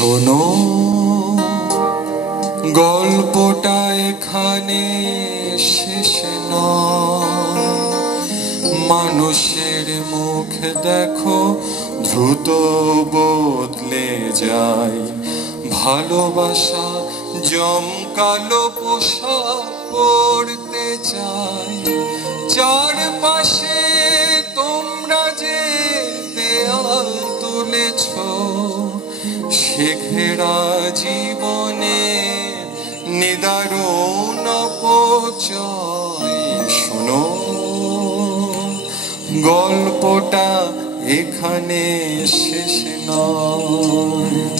শোনো, গল্পটা এখানে শেষ নয়। মানুষের মুখ দেখো দ্রুত বদলে যায়। ভালোবাসা জমকালো পোশাক পরতে চাই। চারপাশে তোমরা যে দেয়াল তুলেছ, সে ঘেরা জীবনে নিদারুণ অপচয়। শোনো, গল্পটা এখানে শেষ নয়।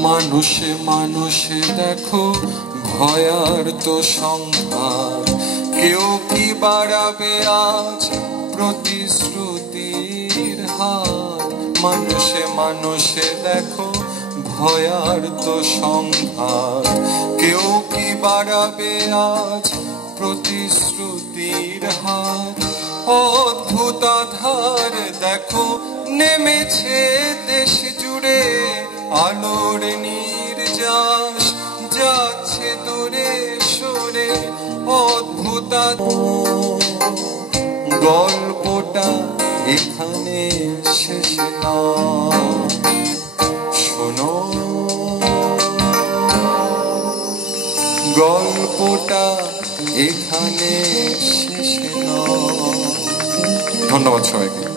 মানুষে মানুষে দেখো ভয়ার্ত সংঘাত। কেউ কি বাড়াবে আজ প্রতিশ্রুতির হার? মানুষে মানুষে দেখো ভয়ার্ত সংঘাত। কেউ কি বাড়াবে আজ প্রতিশ্রুতির হার? অদ্ভুত আধার দেখো নেমেছে দেশ জুড়ে। আলোর নির্যাস যাচ্ছে দূরে সরে। অদ্ভুত গল্পটা এখানে শেষ নয়। শোনো, গল্পটা এখানে শেষ নয়। ধন্যবাদ সবাইকে।